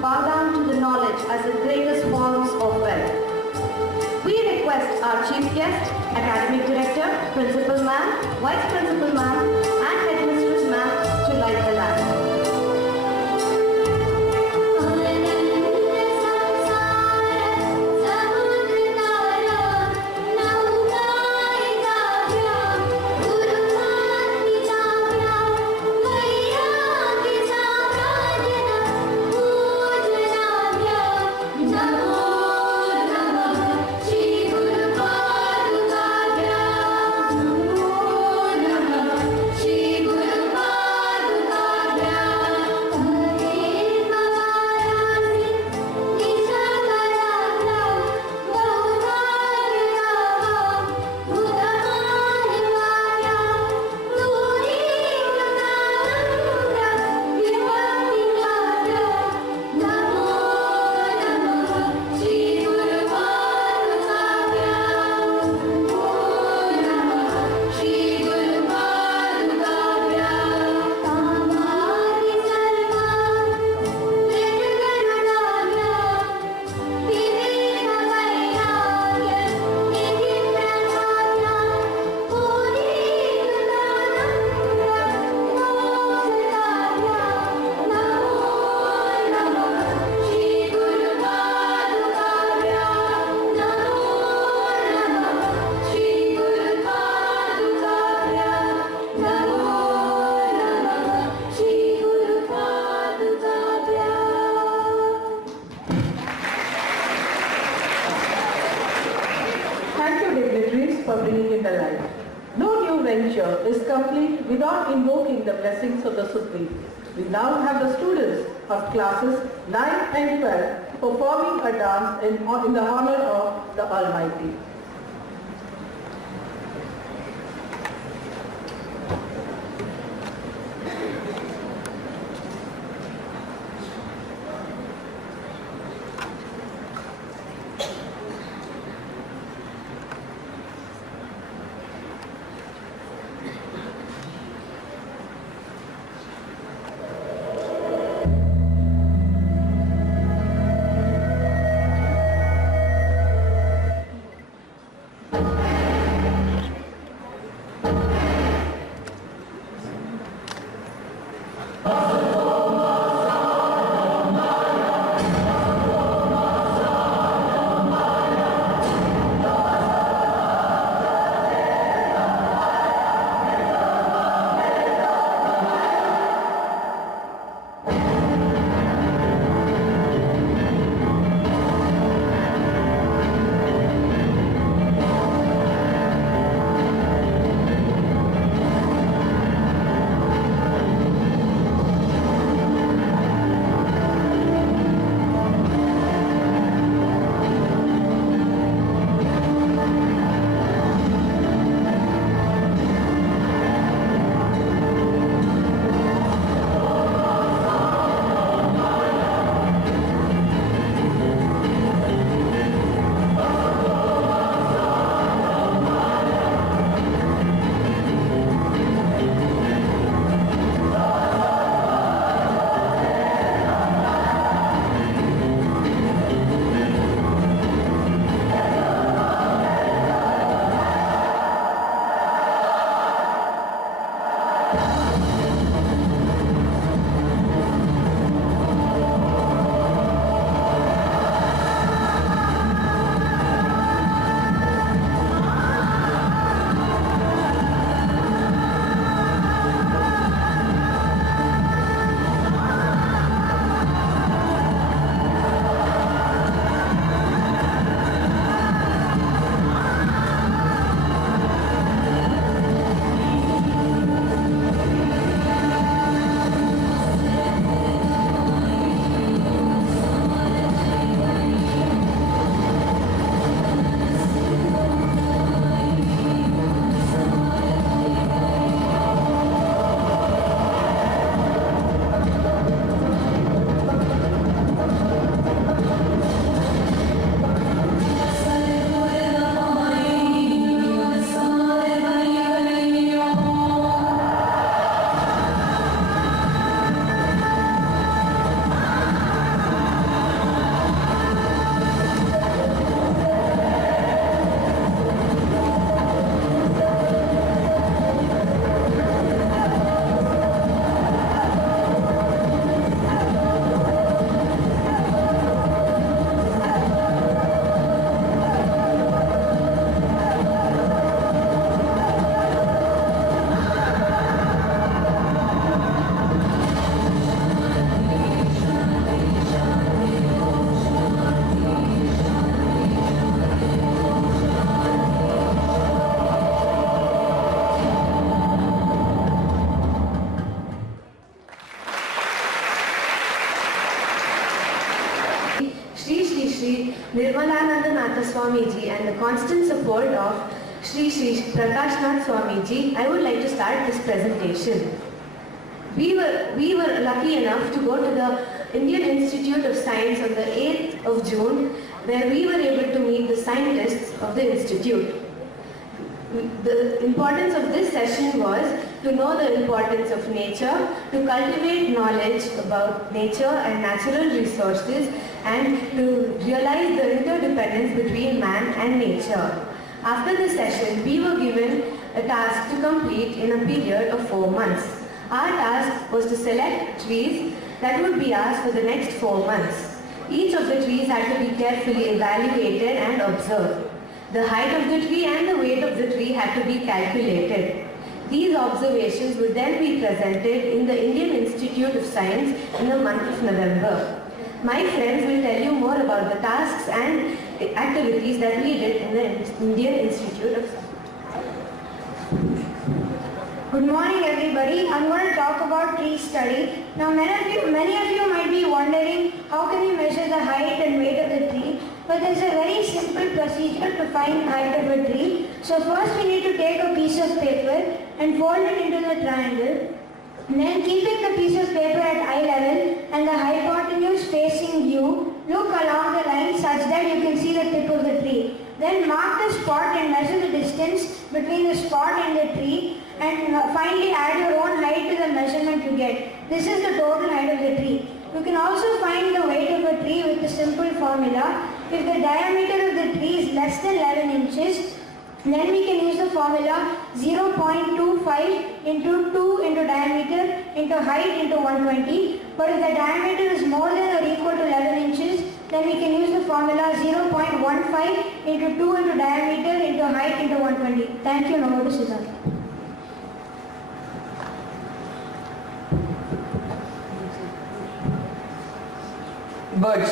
bow down to the knowledge as the greatest forms of wealth. We request our chief guest, academic director, principal ma'am, vice principal ma'am, and headmistress ma'am to light the lamp. For bringing it alive. No new venture is complete without invoking the blessings of the Supreme. We now have the students of classes 9 and 12 performing a dance in the honor of the Almighty. Shri Nirmalananda Natha Swamiji and the constant support of Shri Prakash Nath Swamiji, I would like to start this presentation. We were lucky enough to go to the Indian Institute of Science on the 8th of June, where we were able to meet the scientists of the institute. The importance of this session was to know the importance of nature, to cultivate knowledge about nature and natural resources, and to realize the interdependence between man and nature. After the session, we were given a task to complete in a period of 4 months. Our task was to select trees that would be ours for the next 4 months. Each of the trees had to be carefully evaluated and observed. The height of the tree and the weight of the tree had to be calculated. These observations would then be presented in the Indian Institute of Science in the month of November. My friends will tell you more about the tasks and activities that we did in the Indian Institute of Science. Good morning everybody. I'm going to talk about tree study. Now many of you might be wondering how can we measure the height and weight of the tree, but there's a very simple procedure to find the height of a tree. So first we need to take a piece of paper and fold it into the triangle. Then keeping the piece of paper at eye level and the hypotenuse facing you, look along the line such that you can see the tip of the tree. Then mark the spot and measure the distance between the spot and the tree, and finally add your own height to the measurement you get. This is the total height of the tree. You can also find the weight of a tree with a simple formula. If the diameter of the tree is less than 11 inches, then we can use the formula 0.25 into 2 into diameter into height into 120. But if the diameter is more than or equal to 11 inches, then we can use the formula 0.15 into 2 into diameter into height into 120. Thank you, and over to Siddharth. Birds.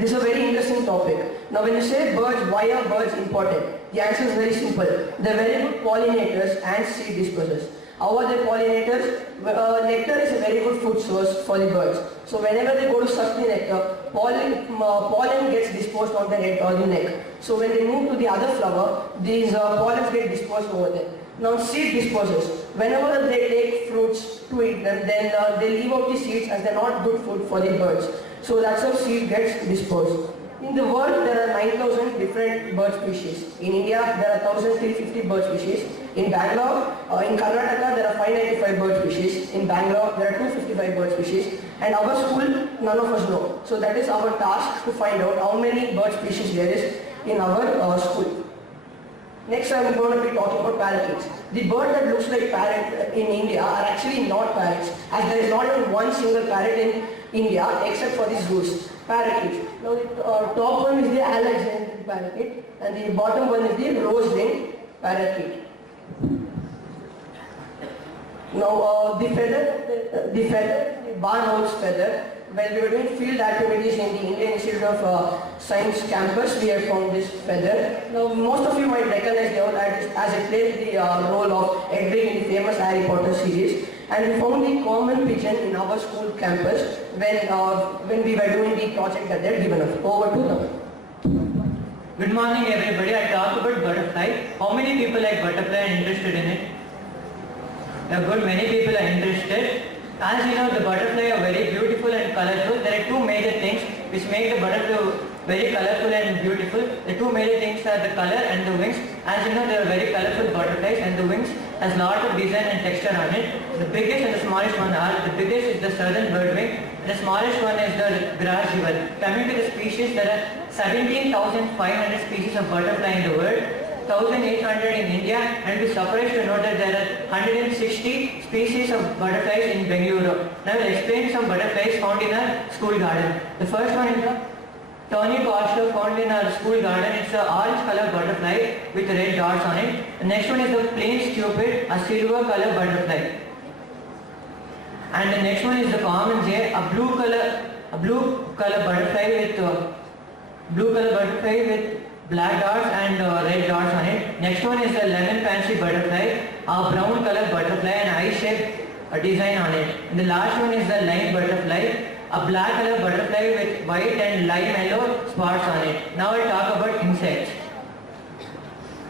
This is a very interesting topic. Now when you say birds, why are birds important? The answer is very simple. They're very good pollinators and seed dispersers. How are they pollinators? Nectar is a very good food source for the birds. So whenever they go to suck the nectar, pollen gets dispersed on the head or the neck. So when they move to the other flower, these pollens get dispersed over there. Now seed dispersers. Whenever they take fruits to eat them, then they leave out the seeds as they're not good food for the birds. So that's how seed gets dispersed. In the world, there are 9,000 different bird species. In India, there are 1,350 bird species. In Bangalore, in Karnataka, there are 595 bird species. In Bangalore, there are 255 bird species. And our school, none of us know. So that is our task to find out how many bird species there is in our school. Next, I'm going to be talking about parakeets. The bird that looks like parrot in India are actually not parrots, as there is not even one single parrot in India except for the zoos. Parakeets. Now the top one is the Alexandrian parakeet and the bottom one is the rose-winged parakeet. Now the barn owl's feather. When we were doing field activities in the Indian Institute of Science campus, we have found this feather. Now most of you might recognize the owl as it plays the role of Edwin in the famous Harry Potter series. And we found the common pigeon in our school campus when we were doing the project that they had given us. Over to them. Good morning everybody. I talk about butterfly. How many people like butterfly and interested in it? Good, many people are interested. As you know, the butterfly are very beautiful and colorful. There are two major things which make the butterfly very colorful and beautiful. The two major things are the color and the wings. As you know, they are very colorful butterflies and the wings has lot of design and texture on it. The biggest and the smallest one are, the biggest is the southern birdwing, the smallest one is the grass jewel. Coming to the species, there are 17,500 species of butterfly in the world. 1,800 in India, and be surprised to note that there are 160 species of butterflies in Bengaluru. Now I will explain some butterflies found in our school garden. The first one is the Tony Costa found in our school garden. It's an orange color butterfly with red dots on it. The next one is the plain stupid, a silver color butterfly. And the next one is the common jay, a blue color butterfly with black dots and red dots on it. Next one is the lemon fancy butterfly, a brown color butterfly and eye-shaped design on it. And the last one is the line butterfly, a black color butterfly with white and lime yellow spots on it. Now I'll talk about insects.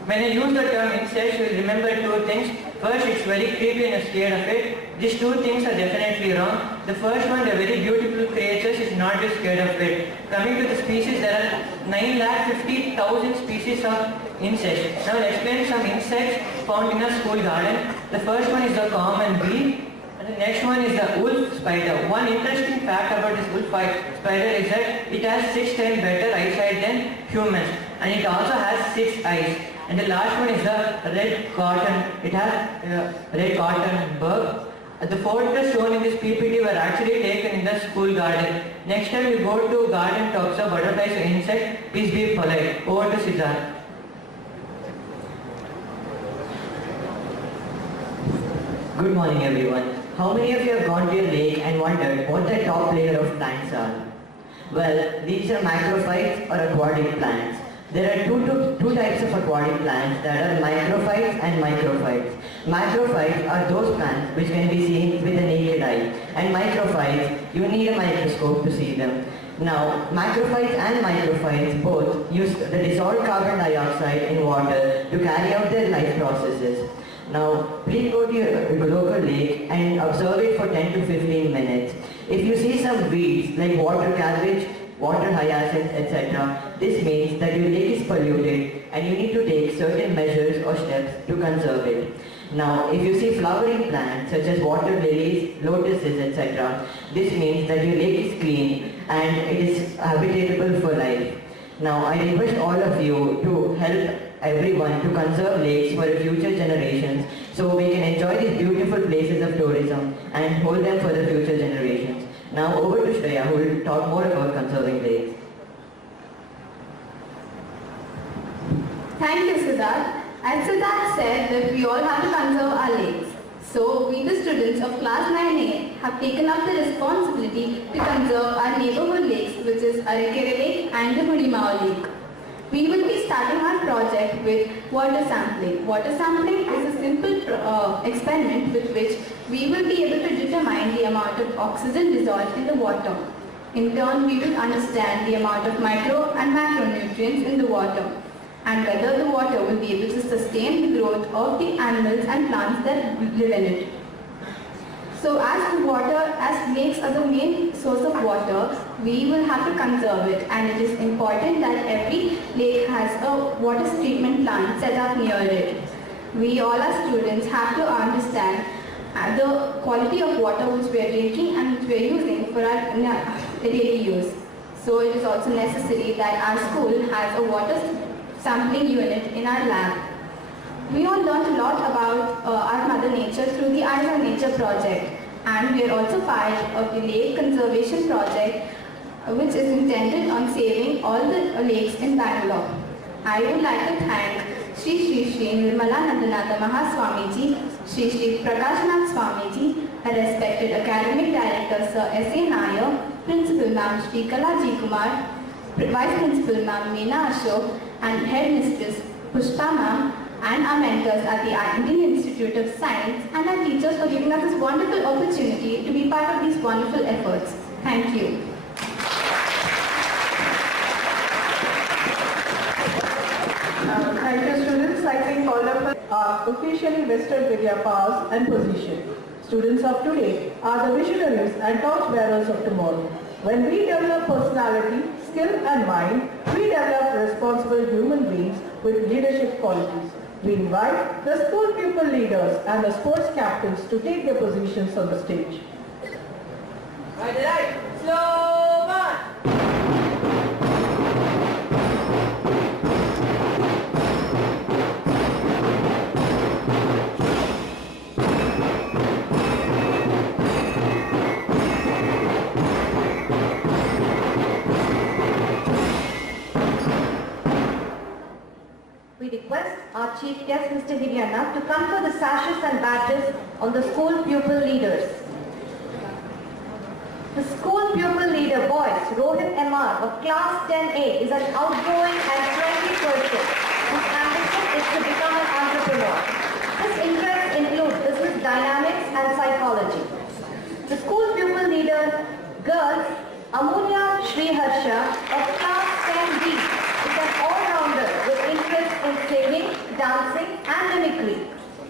When I use the term insects, you'll remember two things. First, it's very creepy and you're scared of it. These two things are definitely wrong. The first one, they're very beautiful creatures, you should not be scared of it. Coming to the species, there are 950,000 species of insects. Now I'll explain some insects found in a school garden. The first one is the common bee. And the next one is the wolf spider. One interesting fact about this wolf spider is that it has 6 times better eyesight than humans. And it also has 6 eyes. And the last one is the red cotton. It has red cotton bug. The photos shown in this PPT were actually taken in the school garden. Next time you go to garden to observe butterflies or insects, please be polite. Over to Siddharth. Good morning everyone. How many of you have gone to your lake and wondered what the top layer of plants are? Well, these are macrophytes or aquatic plants. There are two types of aquatic plants, that are macrophytes and microphytes. Macrophytes are those plants which can be seen with the naked eye, and microphytes, you need a microscope to see them. Now, macrophytes and microphytes both use the dissolved carbon dioxide in water to carry out their life processes. Now, please go to your local lake and observe it for 10 to 15 minutes. If you see some weeds like water cabbage, water hyacinth, etc., this means that your lake is polluted and you need to take certain measures or steps to conserve it. Now, if you see flowering plants such as water lilies, lotuses, etc., this means that your lake is clean and it is habitable for life. Now, I request all of you to help everyone to conserve lakes for future generations so we can enjoy these beautiful places of tourism and hold them for the future generations. Now over to Shreya, who will talk more about conserving lakes. Thank you, Siddharth. As Siddharth said that we all have to conserve our lakes. So we, the students of class 9A, have taken up the responsibility to conserve our neighborhood lakes, which is Arikere Lake and the Mudimao Lake. We will be starting our project with water sampling. Water sampling is a simple experiment with which we will be able to determine the amount of oxygen dissolved in the water. In turn, we will understand the amount of micro and macronutrients in the water and whether the water will be able to sustain the growth of the animals and plants that live in it. So as lakes are the main source of water, we will have to conserve it, and it is important that every lake has a water treatment plant set up near it. We all as students have to understand the quality of water which we are drinking and which we are using for our daily use. So it is also necessary that our school has a water sampling unit in our lab. We all learned a lot about our Mother Nature through the Eyes on Nature project, and we are also part of the Lake Conservation Project, which is intended on saving all the lakes in Bangalore. I would like to thank Shri Nirmala Nandanatha Mahaswamiji, Shri Prakashnath Swamiji, a respected academic director Sir S.A. Nair, Principal Ma'am Shri Kalaji Kumar, Vice Principal Ma'am Meena Ashok, and Headmistress Pushpa Ma'am, and our mentors at the Indian Institute of Science, and our teachers for giving us this wonderful opportunity to be part of these wonderful efforts. Thank you. Thank you, students. I think all of us are officially vested with their powers and position. Students of today are the visionaries and torchbearers of tomorrow. When we develop personality, skill and mind, we develop responsible human beings with leadership qualities. We invite the school pupil leaders and the sports captains to take their positions on the stage. Right, slow march. We request our Chief Guest, Mr. Hiriyana, to confer the sashes and badges on the school pupil leaders. The school pupil leader, boys, Rohit MR of class 10A, is an outgoing and friendly person whose ambition is to become an entrepreneur. His interests include business dynamics and psychology. The school pupil leader, girls, Amulya Sriharsha of class 10B is an all-rounder with interest in singing, dancing and mimicry.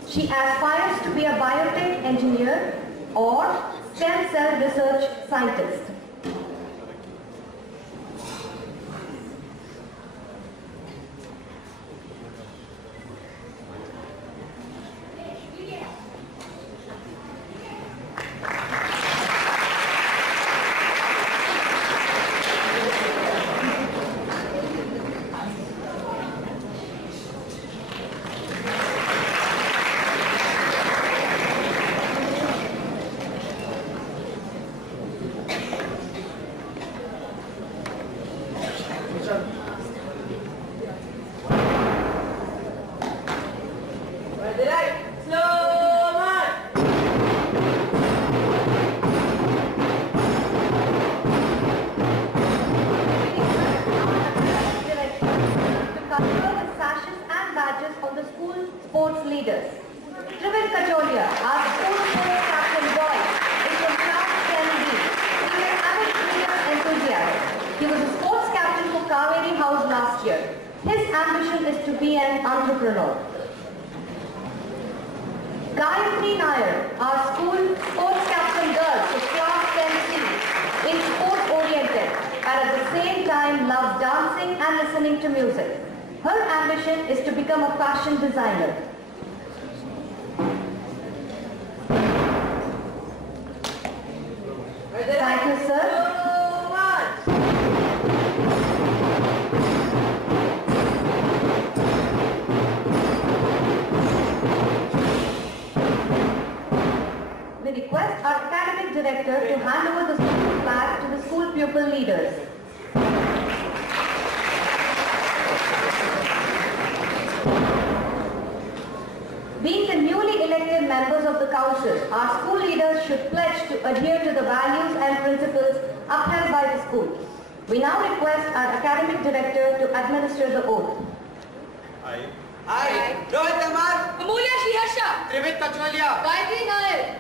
She aspires to be a biotech engineer or stem cell research scientist. Right. Slow march. To confer the sashes and badges on the school sports leaders. Trivin Kacholia, our school sports captain boy, is from class 10B. He is an avid cricket enthusiast. He was a sports captain for Kaveri House last year. His ambition is to be an entrepreneur. Gayatri Nair, our school sports captain girl is class 10C, is sport-oriented and at the same time loves dancing and listening to music. Her ambition is to become a fashion designer. Thank you, sir. Slow march. We request our academic director to hand over the school flag to the school pupil leaders. Being the newly elected members of the council, our school leaders should pledge to adhere to the values and principles upheld by the school. We now request our academic director to administer the oath. I, Rohit Kumar, Amulya Sriharsha. Trivit Kacholia, Gayatri Nair.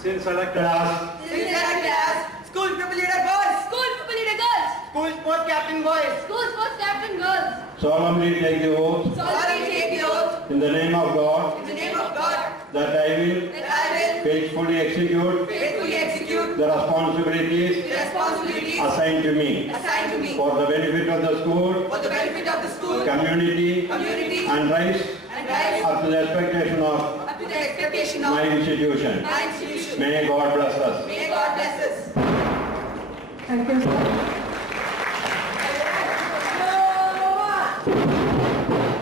Since elected as selected as School Pupil Leader Boys, School pupil leader girls. School Sport Captain Boys, School sports captain girls. solemnly take the oath solemnly take the oath in the name of God in the name of God that I will that I will faithfully execute faithfully execute the responsibilities the responsibilities assigned to me assigned to me for the benefit of the school, for the benefit of the school, community, community, and rise and rise up to the expectation of up to the expectation of my institution. my institution. May God bless us. May God bless us. Thank you, sir. Slow march.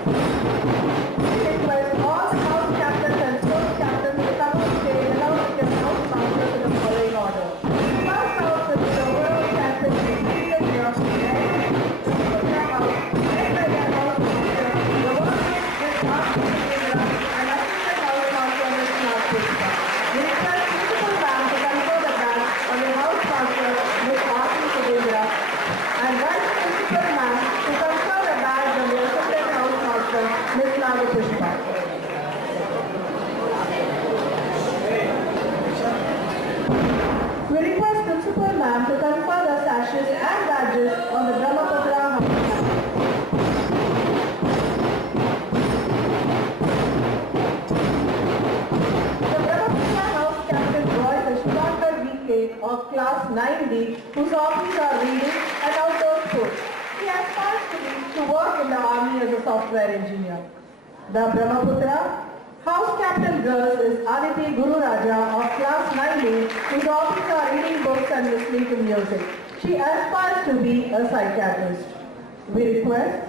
We request all the house captains and sports captains to come on stage along with their house masters in the following order. First house is the overall captain of the previous year, the house, led by their house master, the work with Mark Sundara, and assistant house master with Mark Pushpa. We request principal ma'am to confer the badge on the house master with Aarti Sundara, and vice principal ma'am to confer the badge on the assistant house master, Ms. Naga Pushpa. We request principal ma'am to confer the sashes and badges on the Brahmaputra house. The Brahmaputra house captain boy is Shubhankar VK of class 9D, whose hobbies are reading and outdoor sports. He aspires to work in the army as a software engineer. The Brahmaputra house captain girls is Aditi Guru Raja of class 9D, whose hobbies are reading books and listening to music. She aspires to be a psychiatrist. We request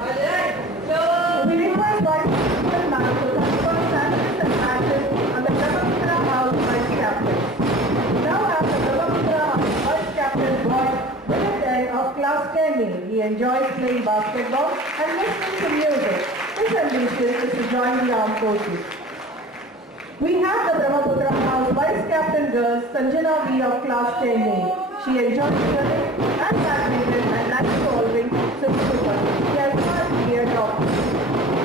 Alright. Slow. We request Vice Principal Ma'am to confer sashes and badges on the Brahmaputra House Vice Captain. Now as the Brahmaputra House Vice Captain boy, Vinay of class 10A, he enjoys playing basketball and listening to music. His ambition is to join the armed forces. We have the Brahmaputra House Vice Captain girl Sanjana V of class 10A. She enjoys swimming and badminton and likes solving principal. He has got to be a doctor.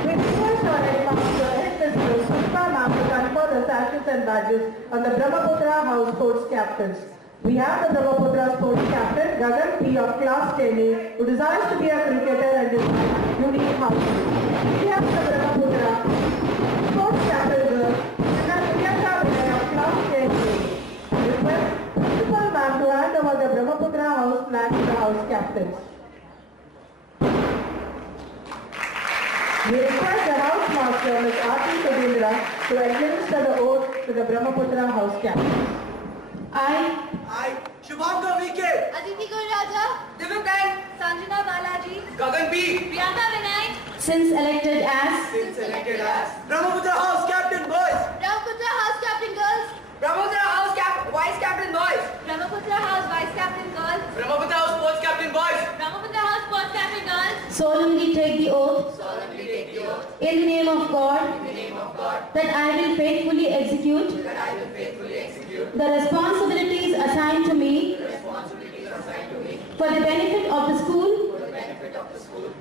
We request our headmaster, headmistress, Pushpa ma'am to confer the sashes and badges on the Brahmaputra House sports captains. We have the Brahmaputra sports captain, Gagan P of class 10A, who desires to be a cricketer and is unique house. We have the Brahmaputra sports captain girl, Priyanka Vinay of class 10A. Request principal ma'am to hand over the Brahmaputra house flag to the house captains. We request the house master, Ms. Aarti Sudhindra, to administer the oath to the Brahmaputra house captains. I, Shubhankar VK, Aditi Gurraja, Divyakan, Sanjana Balaji, Gagan B, Priyanka Vinay, Since elected as since elected as Brahmaputra House Captain Boys, Brahmaputra House Captain Girls, Brahmaputra House Vice Captain Boys, Brahmaputra House Vice Captain Girls, Brahmaputra House Sports Captain Boys, Brahmaputra House Sports Captain Girls, solemnly take the oath in the name of God that I will faithfully execute the responsibilities assigned to me for the benefit of the school,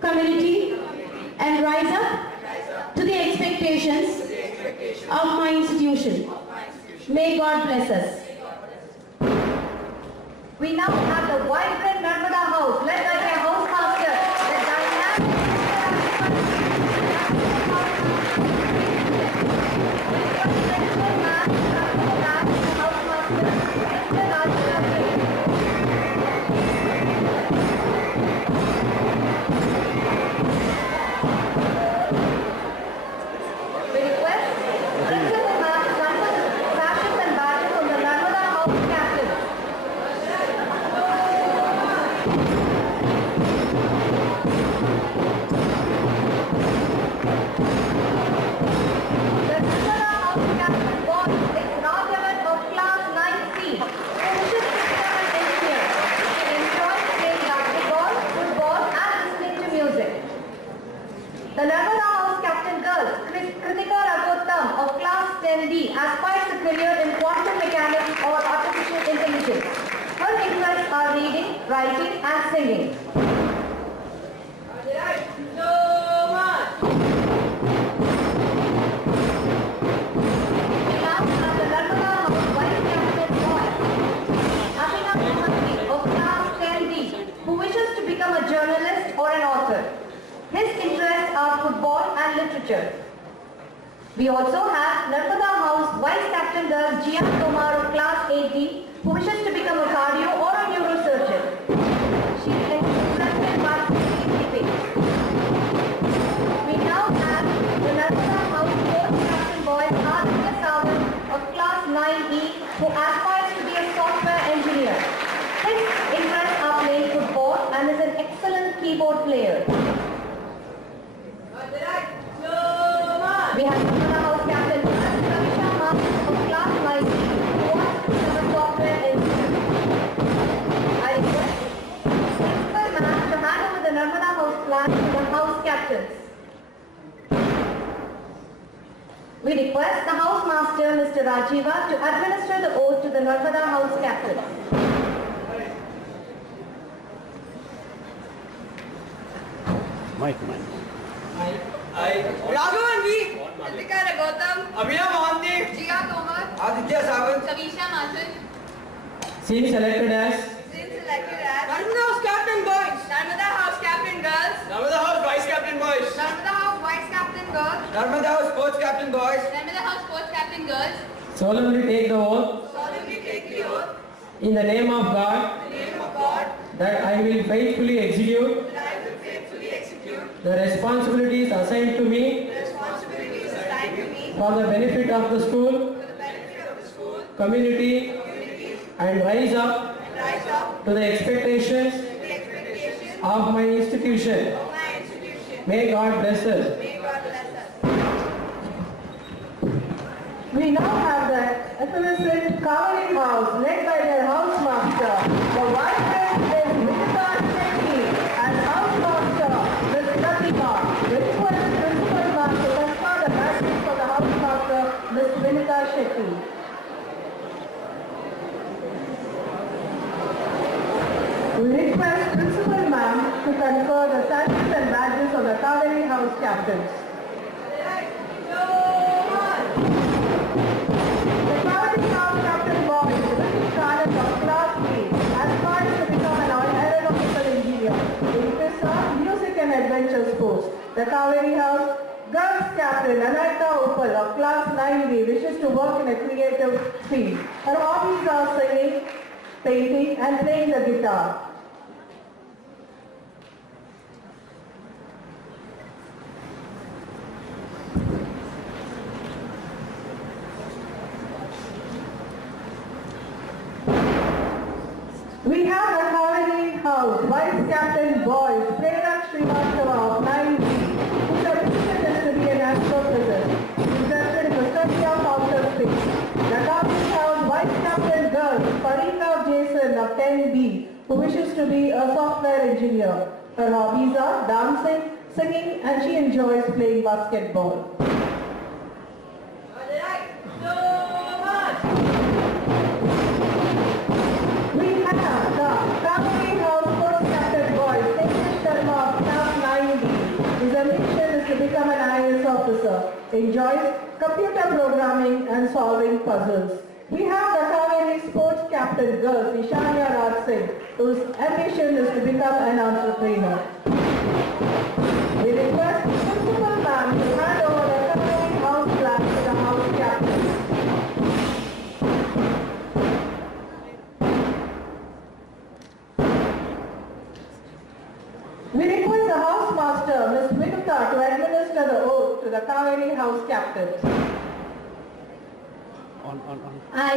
community, and rise up to the expectations of my institution. May God bless us. We now have the vibrant Narmada House, led by their house master, the dynamic We request Principal Ma'am to confer the sashes and badges from the Narmada House captain. The Narmada House captain boy is Rajavan of class 9C, who wishes to become an engineer. He enjoys playing basketball, football, and listening to music. The Narmada House captain girl, Kritika Raghottam of class 10D, aspires to career in quantum mechanics or artificial intelligence. Her interests are reading, writing, and singing. We now have the Narmada House vice captain boy, Abhinav Mohanty of class 10D, who wishes to become a journalist or an author. His interests are football and literature. We also have Narmada House Vice Captain girl Gian Tomar of class 8D, who wishes to become a cardio or a neurosurgeon. She is interested in participating. We now have the Narmada House Sports Captain boy Aditya Sawant of class 9E, who aspires to be a software engineer. His interests are playing football and is an excellent keyboard player. We have Narmada House Captain Kavisha Master of class 9 who wants to become a software engineer. I request Principal Ma'am to hand over the Narmada House plan to the House Captains. We request the House Master Mr. Rajiva to administer the oath to the Narmada House Captain. Raghavan V, Kritika Raghottam, Abhinav Mohanty, Jia Tomar, Aditya Sawant, Kavisha Masan, Since elected as since elected as Narmada House Captain Boys, Narmada House Captain Girls, Narmada House Vice Captain Boys, Narmada House Vice Captain Girls, Narmada House Sports Captain Boys, Narmada House Sports Captain Girls, solemnly take the oath solemnly take the oath in the name of God in the name of God that I will faithfully execute that I will faithfully execute the responsibilities assigned to me the responsibilities assigned to me for the benefit of the school, for the benefit of the school, community, and rise up and rise up to the expectations to the expectations of my institution. of my institution. May God bless us. May God bless us. We now have the effervescent Kavali House, led by their house master. The vibrant is Vinita Shetty and house master Ms. Pratima. We request Principal Ma'am to confer the badges for the house master Ms. Vinita Shetty. We request Principal Ma'am to confer the House captains. The Cavalry House captain boys is a talent of class B, aspires to become an aeronautical engineer. Interests are music and adventure sports. The Cavalry House girls captain Ananta Uppal of class 9B wishes to work in a creative field. Her hobbies are singing, painting and playing the guitar. We have the Cavalry House Vice Captain Boys, Prerak Srivastava of 9B, whose ambition is to be an astrophysicist, interested in the study of outer space. The Cavalry House Vice Captain Girls, Parika Jason of 10B, who wishes to be a software engineer. Her hobbies are dancing, singing, and she enjoys playing basketball. We have the Cavalry House Sports Captain Boys, Tejas Sharma of class 9B. His ambition is to become an IAS officer. Enjoys computer programming and solving puzzles. We have the Cavalry Sports Captain Girls, Ishanya Raj Singh, whose ambition is to become an entrepreneur. We request the Principal Ma'am to hand over the Cavalry House flag to the House Captain. We request the House Master, Ms. Vinuta, to administer the oath to the Cavalry House captains. I,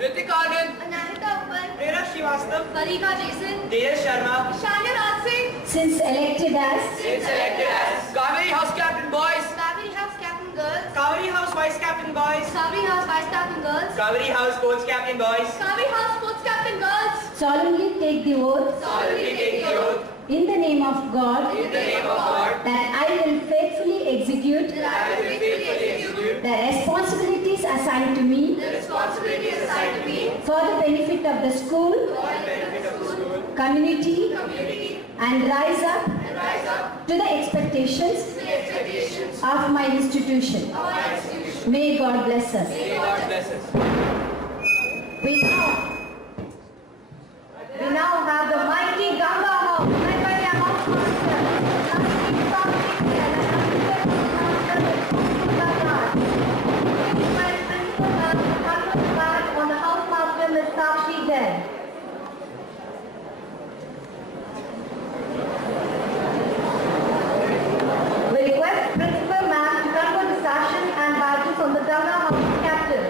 Ritik Anand, Ananta Uppal, Prerak Srivastava, Parika Jason, Tejas Sharma, Ishanya Raj Singh, Since elected as selected as Cavalry House Captain Boys, Cavalry House Captain Girls, Cavalry House Vice Captain Boys, Cavalry House Vice Captain Girls, Cavalry House Sports Captain Boys, Cavalry House Sports Captain Girls, solemnly take the oath solemnly take the oath in the name of God in the name of God that I will faithfully execute that I will faithfully execute the responsibilities assigned to me the responsibilities assigned to me for the benefit of the school, community, and rise up to the expectations of my institution. May God bless us. May God bless us. we now have the mighty Ganga House, led by their house master, Lakshmi Sakshi and an assistant master, Prasad. We request Principal Ma'am to confer the flag on the house master, Ms. Sakshi Jain. We request Principal Ma'am to confer the sashes and badges on the Ganga House captain.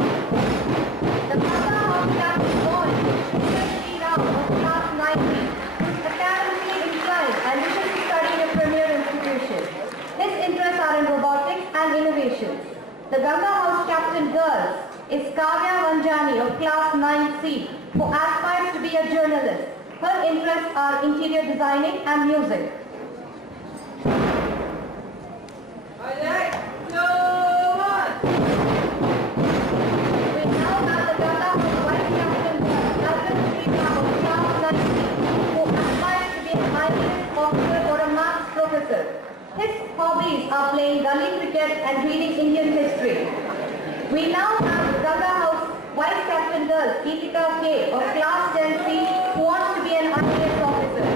The Ganga House captain boy, Shri Rao of class 9B, is academically inclined and wishes to study in a premier institution. His interests are in robotics and innovations. The Ganga House captain girls is Kavya Vanjani of class 9C, who aspires to be a journalist. Her interests are interior designing and music. We now have the Ganga House Vice Captain Alvin Shrika of class 9C, who aspires to be an IAS officer or a maths professor. His hobbies are playing gully cricket and reading Indian history. We now have the Ganga House Vice Captain Girl, Geetika K of class 10C, who wants to be an IAS officer.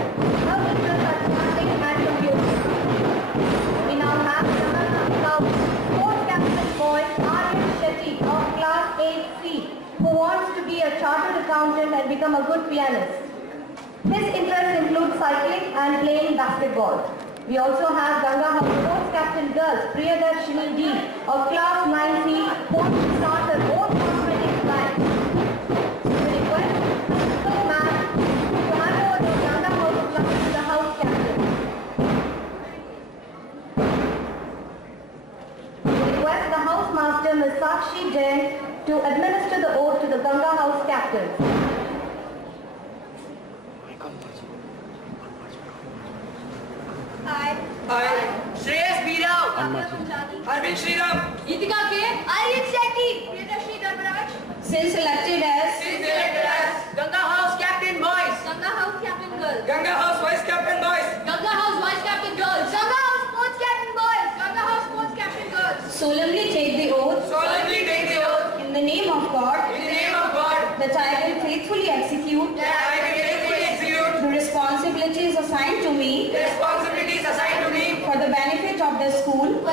Her interests are mathematics and computer. We now have the Ganga House Sports Captain Boy, Aryan Shetty of class 8C, who wants to be a chartered accountant and become a good pianist. His interests include cycling and playing basketball. We also have Ganga House Sports Captain Girls, Priyadarshini D of class 9C, who wants to start her own cosmetics line. We request Principal Ma'am to hand over the Ganga House club to the house captain. We request the house master, Ms. Sakshi Jain, to administer the oath to the Ganga House captain. I, Shreyas B. Rao, Arvind Sriram, Geetika K, Aryan Shetty, Priyadarshini Dharmaraj. Since elected that I will faithfully execute the responsibilities assigned to me for the benefit of the school,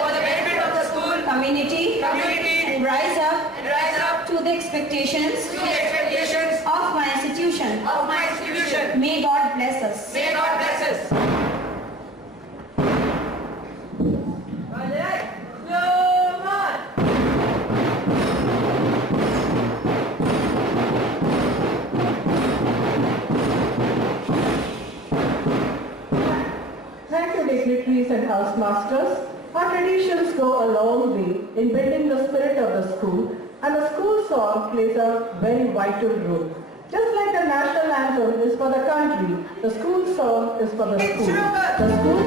community, and rise up to the expectations of my institution. May God bless us. Thank you, dignitaries and housemasters. Our traditions go a long way in building the spirit of the school, and the school song plays a very vital role. Just like the national anthem is for the country, the school song is for the school. The school